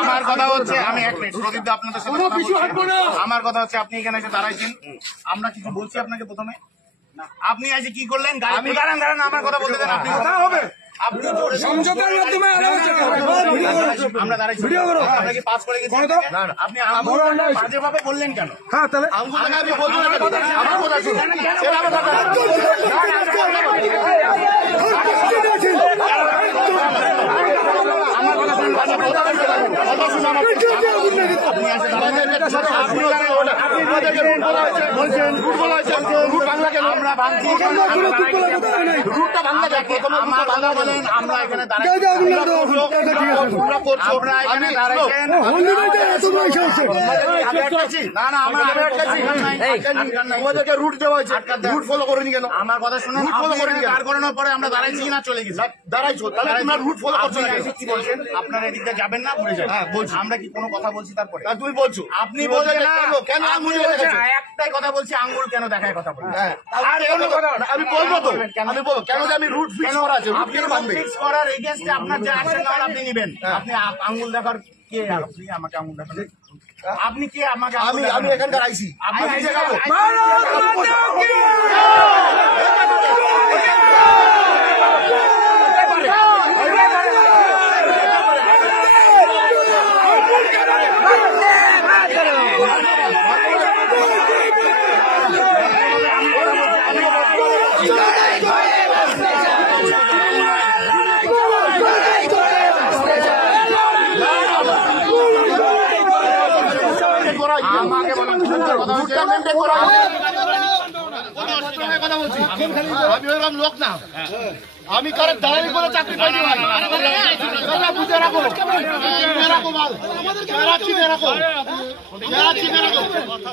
আমার কথা হচ্ছে আমি এক মিনিট প্রদীপ দা আপনাদের সাথে আমার কথা হচ্ছে আপনি এখানে এসে দাঁড়াইছেন আমরা কিছু বলছি আপনাকে প্রথমে আপনি আজ কি করলেন আপনি দাঁড়ান আমার কথা বলতে দেন আপনি কথা হবে আপনি সমঝোতার মাধ্যমে আমরা দাঁড়াইছি ভিডিও করো আমরা কি পাস করে গেছি আপনি বাজেভাবে বললেন কেন হ্যাঁ তাহলে আমি বলবো আমার কথা শুনুন আমরা ভাঙছি আমরা এখানে আমাদেরকে রুট দেওয়া হয়েছে রুট ফলো করেনি কেন আমার কথা শুনুন দাঁড় করানোর পরে আমরা দাঁড়াইছি না চলে গেছি দাঁড়াইছো তাহলে তোমরা রুট ফলো করছো না কি বলছেন আপনারা এদিকটা যাবেন না ঘুরে যাবেন হ্যাঁ বলছি আমরা কি কোনো কথা বলছি তারপরে তুমি বলছো আপনি বলছেন কেন আঙুল একটাই কথা বলছি আঙ্গুল কেন দেখায় কথা বলছি আমি বলবো তো আমি বলবো কেন যে আমি রুট ফিক্স করা আছে রুট কেন মানবে ফিক্স করার এগেইনস্টে আপনার যা অ্যাকশন নেওয়ার আপনি নেবেন আপনি আঙ্গুল দেখার কে আপনি আমাকে আঙ্গুল দেখান আপনি কে আমাকে আমি এখানকার আইছি আপনি দেখাবো আমি ওরকম লোক না আমি কারণ দাঁড়ানি করে চাকরি পাইনি ভাই বুঝে রাখো রাখো মাল চিনে রাখো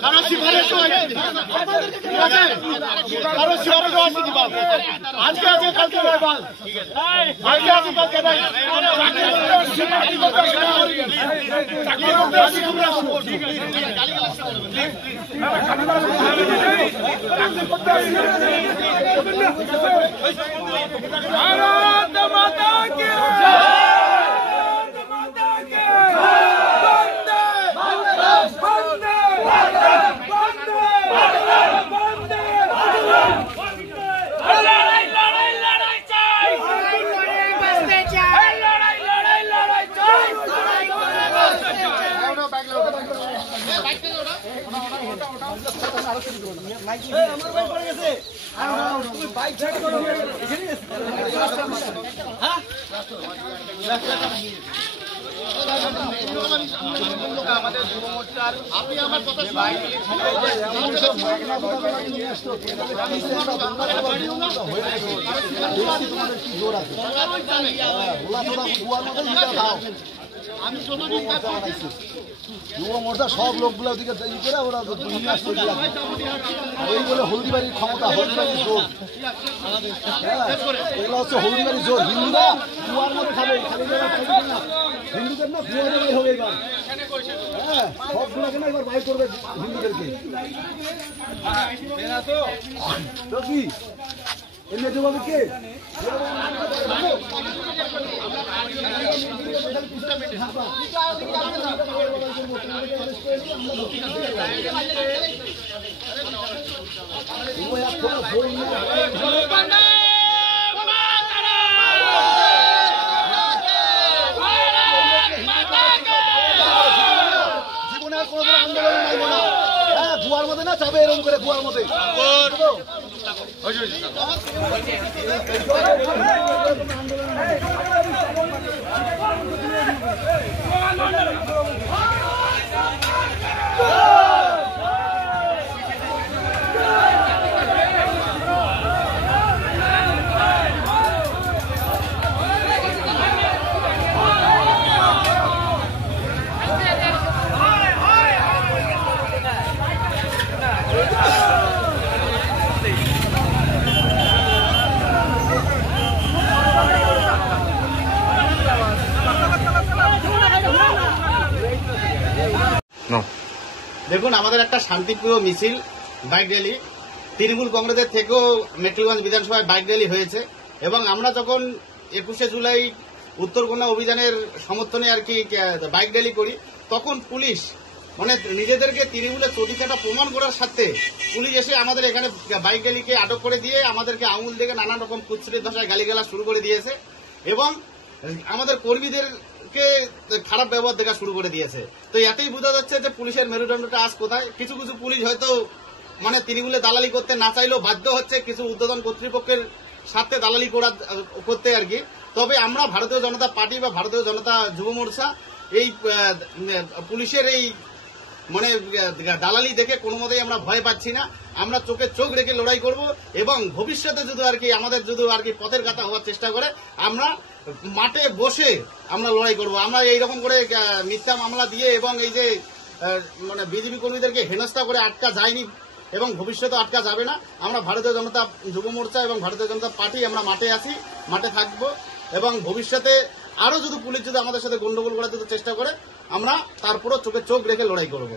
কারো সিফারিশ ঠিক আছে কারো সিফারিশ আসেনি বাল আজকে আছে কালকে নয় বাল আজকে আছে কালকে নয় চাকরি করতে আসি তোমরা भारत माता की भारत माता की वंदे भारत वंदे भारत वंदे भारत वंदे लड़ाई लड़ाई लड़ाई चाय लड़ाई बसते चाय लड़ाई लड़ाई लड़ाई चाय लड़ाई बसते चाय बाइक पे जोड़ा माइक আমার বাইক পড়ে গেছে তুমি বাইক ছেড়ে করো হ্যাঁ আমাদের যুব মোর্চার আপনি আমার কথা আমি যুব মোর্চা সব লোকগুলো দিকে তৈরি করে ওরা এই বলে হলদিবাড়ির ক্ষমতা হলদিবাড়ির জোর এগুলো হচ্ছে হলদিবাড়ির জোর হিন্দুরা কুয়ার মধ্যে খাবে হিন্দুদের না কুয়ার মধ্যে হবে এবার হ্যাঁ সবগুলোকে না এবার বাইর করবে হিন্দুদেরকে তো কি এমনি জবাবে কে জীবনে আর কোনো আন্দোলন নাই না হ্যাঁ গুয়ার মধ্যে না যাবে এরকম করে গুয়ার মধ্যে দেখুন আমাদের একটা শান্তিপ্রিয় মিছিল বাইক র্যালি তৃণমূল কংগ্রেসের থেকেও মেট্রোগঞ্জ বিধানসভায় বাইক র্যালি হয়েছে এবং আমরা যখন 21শে জুলাই উত্তরকন্যা অভিযানের সমর্থনে আর কি বাইক র্যালি করি, তখন পুলিশ মানে নিজেদেরকে তৃণমূলের চটিচাটা প্রমাণ করার সাথে পুলিশ এসে আমাদের এখানে বাইক র্যালিকে আটক করে দিয়ে আমাদেরকে আঙুল দিয়ে নানান রকম কুৎসিত ভাষায় গালিগালাজ শুরু করে দিয়েছে এবং আমাদের কর্মীদেরকে খারাপ ব্যবহার দেখা শুরু করে দিয়েছে। তো এতেই বোঝা যাচ্ছে যে পুলিশের মেরুদণ্ডটা আজ কোথায়। কিছু কিছু পুলিশ হয়তো মানে তৃণমূলে দালালি করতে না চাইলেও বাধ্য হচ্ছে কিছু ঊর্ধ্বতন কর্তৃপক্ষের সাথে দালালি করতে আর কি। তবে আমরা ভারতীয় জনতা পার্টি বা ভারতীয় জনতা যুব মোর্চা এই পুলিশের এই মানে দালালি দেখে কোনো মতেই আমরা ভয় পাচ্ছি না। আমরা চোখে চোখ রেখে লড়াই করব এবং ভবিষ্যতে যদি আর কি আমাদের যদি আর কি পথের কথা হওয়ার চেষ্টা করে আমরা মাঠে বসে আমরা লড়াই করব। আমরা এইরকম করে মিথ্যা মামলা দিয়ে এবং এই যে মানে বিজেপি কর্মীদেরকে হেনস্থা করে আটকা যায়নি এবং ভবিষ্যতে আটকা যাবে না। আমরা ভারতীয় জনতা যুব মোর্চা এবং ভারতীয় জনতা পার্টি আমরা মাঠে আছি, মাঠে থাকব এবং ভবিষ্যতে আরো যদি পুলিশ যদি আমাদের সাথে গন্ডগোল করার যদি চেষ্টা করে আমরা তারপরও চোখে চোখ রেখে লড়াই করব।